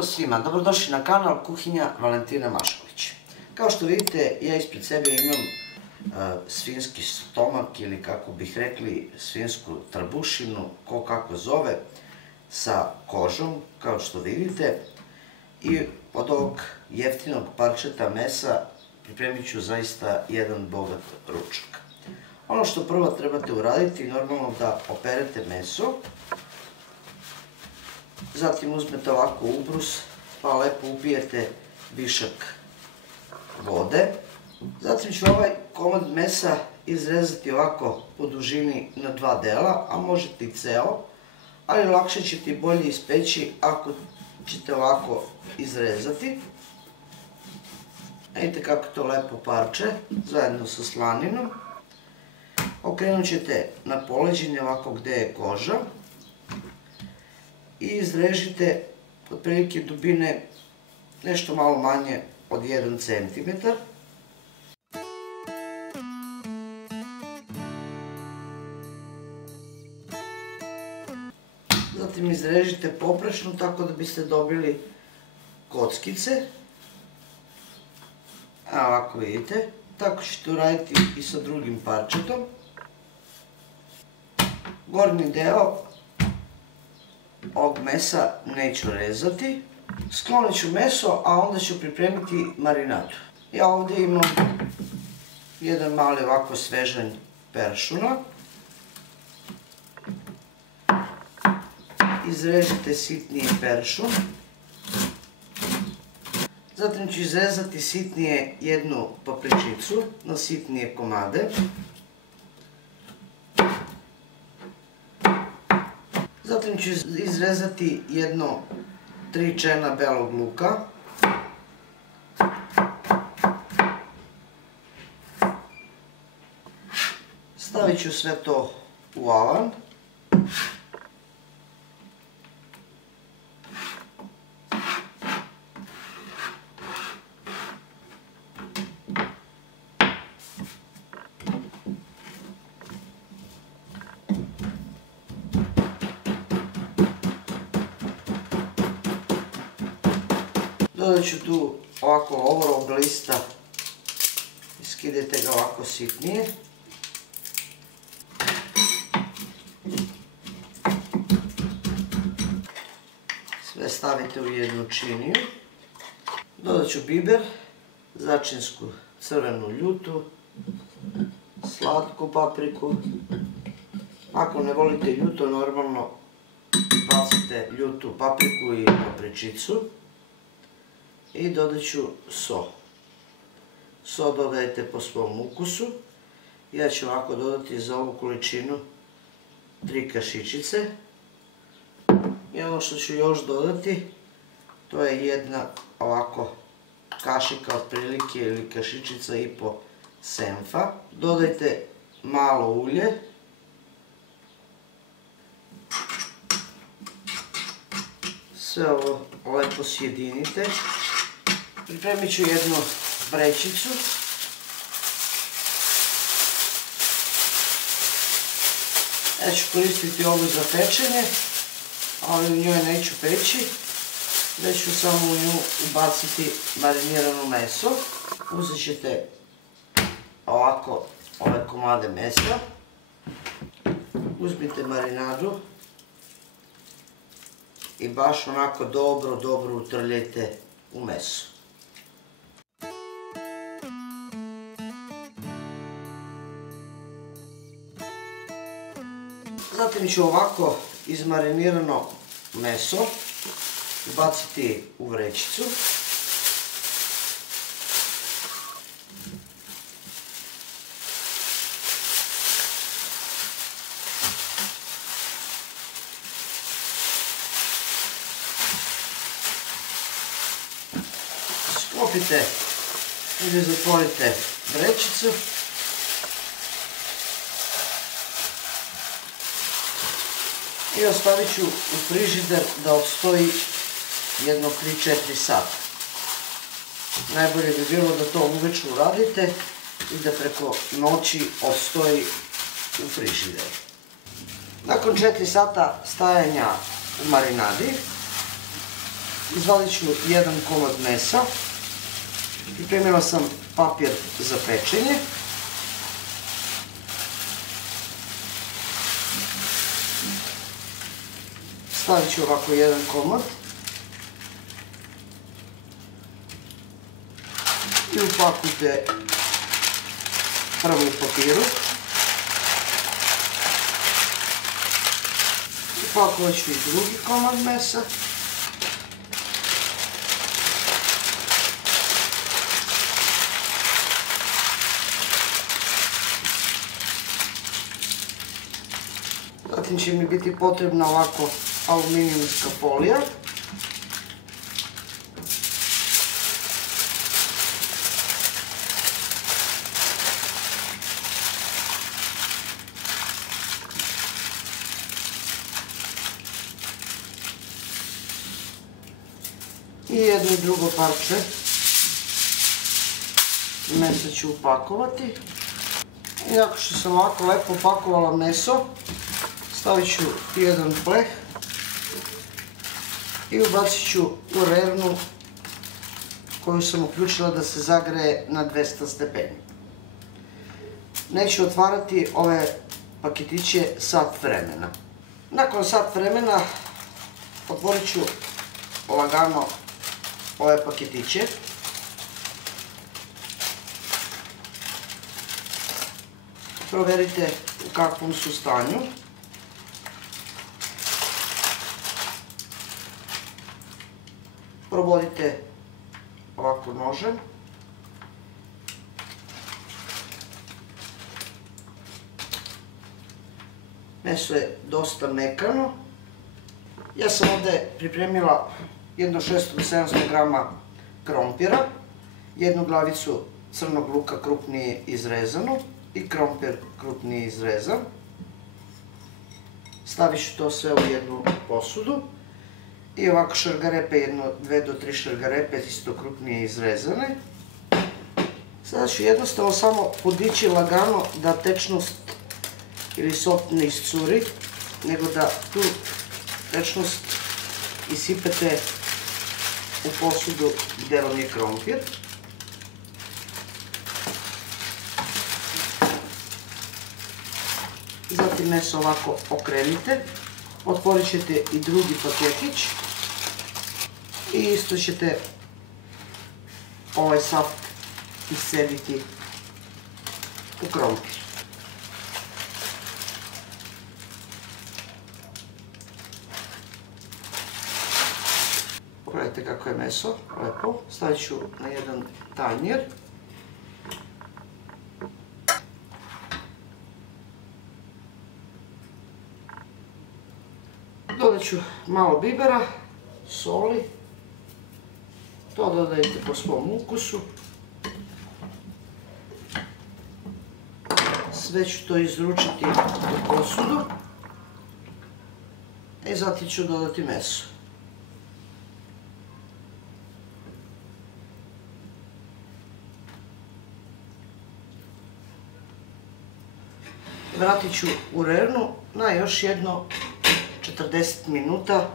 Pozdrav svima, dobrodošli na kanal Kuhinja Valentina Mašković. Kao što vidite, ja ispred sebe imam svinjski stomak ili kako bih rekli svinjsku trbušinu, ko kako zove, sa kožom, kao što vidite. I od ovog jeftinog parčeta mesa pripremit ću zaista jedan bogat ručak. Ono što prvo trebate uraditi, normalno da operete meso. Zatim uzmete ovako ubrus, pa lepo upijete višak vode. Zatim ću ovaj komad mesa izrezati ovako po dužini na dva dela, a možete i ceo, ali lakše ćete i bolje ispeći ako ćete ovako izrezati. Vidite kako to lepo parče, zajedno sa slaninom. Okrenut ćete na poleđine ovako gde je koža i izrežite otprilike dubine nešto malo manje od 1 cm. Zatim izrežite poprečno tako da biste dobili kockice. A ovako vidite. Tako ćete uraditi i sa drugim parčetom. Gornji deo ovog mesa neću rezati. Sklonit ću meso, a onda ću pripremiti marinadu. Ja ovdje imam jedan mali ovako svežanj peršuna. Izrežite sitniji peršun. Zatim ću izrezati sitnije jednu papričicu na sitnije komade. Zatim ću izrezati jedno 3 čena belog luka. Stavit ću sve to u avan. Dodat ću tu ovako lovorog lista i skidajte ga ovako sitnije. Sve stavite u jednu činiju. Dodat ću biber, začinsku crvenu ljutu, slatku papriku. Ako ne volite ljuto, normalno bacite ljutu papriku i papričicu. I dodat ću so. So dodajte po svom ukusu. Ja ću ovako dodati za ovu količinu 3 kašičice. I ono što ću još dodati, to je jedna ovako kašika otprilike ili kašičica i po senfa. Dodajte malo ulje. Sve ovo lepo sjedinite. Pripremit ću jednu vrećicu. Ja ću koristiti ovu za pečenje, ali u njoj neću peći, već ću samo u nju ubaciti marinirano meso. Uzet ćete ovako ove komade mesa, uzmite marinadu i baš onako dobro utrljajte u meso. Zatim ću ovako izmarinirano meso ubaciti u vrećicu. Sklopite ili zatvorite vrećicu. I ostavit ću u frižider da odstoji jedno 3-4 sata. Najbolje bi bilo da to uveče uradite i da preko noći odstoji u frižideru. Nakon 4 sata stajanja u marinadi, Izvadit ću jedan komad mesa. Pripremila sam papir za pečenje. Stavit ću ovako jedan komad. I upakujte prvo u papiru. Upakovat ću i drugi komad mesa. Zatim će mi biti potrebna ovako aluminijumska folija. I jedno i drugo parče mesa ću upakovati. I nakon što sam ovako lepo upakovala meso, stavit ću jedan pleh i ubacit ću u rernu koju sam uključila da se zagreje na 200 stepeni. Neću otvarati ove paketiće sat vremena. Nakon sat vremena otvorit ću lagano ove paketiće. Proverite u kakvom su stanju. Probodite ovako nožem. Meso je dosta mekano. Ja sam ovdje pripremila jedno 600-700 grama krompira, jednu glavicu crnog luka krupnije izrezanu i krompir krupnije izrezan. Stavit ću to sve u jednu posudu i ovako šargarepe, jedno 2 do 3 šargarepe isto krupnije izrezane. Sada ću jednostavno samo podići lagano da tečnost ili sok ne iscuri, nego da tu tečnost isipete u posudu gdje vam je krompir. Zatim meso ovako okrenite, otvorit ćete i drugi paketić i isto ćete ovaj saft iscediti u krompir. Pogledajte kako je meso, lepo. Stavit ću na jedan tanjer. Dodat ću malo bibera, soli. To dodajte po svom ukusu. Sve ću to izručiti u posudu. I zatim ću dodati meso. Vratit ću u rernu na još jedno 40 minuta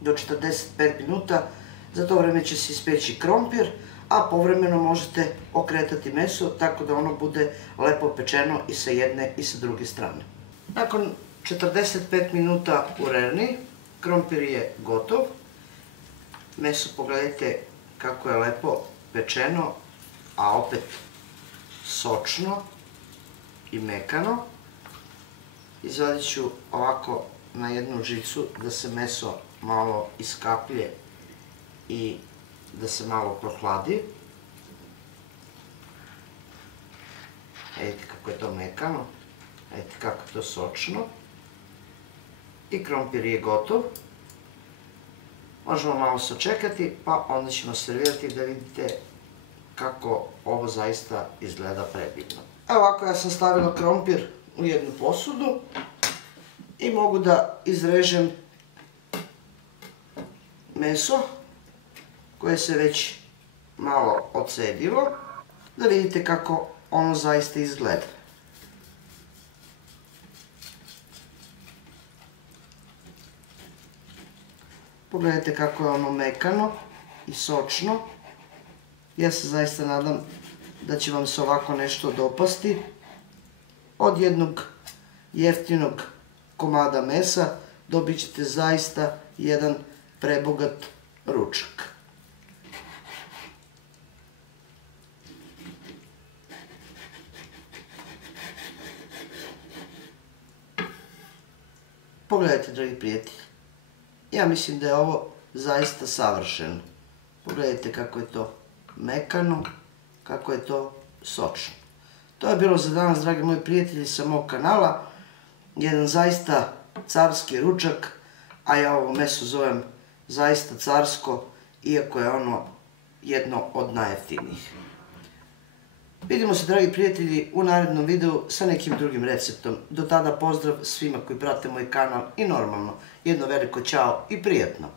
do 45 minuta. Za to vrijeme će se ispeći krompir, a povremeno možete okretati meso tako da ono bude lepo pečeno i sa jedne i sa druge strane. Nakon 45 minuta u rerni, krompir je gotov. Meso pogledajte kako je lepo pečeno, a opet sočno i mekano. Izvadit ću ovako na jednu žicu da se meso malo iskaplje i da se malo prohladi. Vidite kako je to mekano, vidite kako je to sočno. I krompir je gotov. Možemo malo sačekati pa onda ćemo servirati da vidite kako ovo zaista izgleda predivno. Evo ovako ja sam stavila krompir u jednu posudu i mogu da izrežem meso koje se već malo odcedilo, da vidite kako ono zaista izgleda. Pogledajte kako je ono mekano i sočno. Ja se zaista nadam da će vam se ovako nešto dopasti. Od jednog jeftinog komada mesa dobit ćete zaista jedan prebogat ručak. Pogledajte, dragi prijatelji, ja mislim da je ovo zaista savršeno. Pogledajte kako je to mekano, kako je to sočno. To je bilo za danas, dragi moji prijatelji, sa mog kanala. Jedan zaista carski ručak, a ja ovo meso zovem zaista carsko, iako je ono jedno od najjeftinijih. Vidimo se, dragi prijatelji, u narednom videu sa nekim drugim receptom. Do tada pozdrav svima koji prate moj kanal i normalno, jedno veliko ćao i prijatno!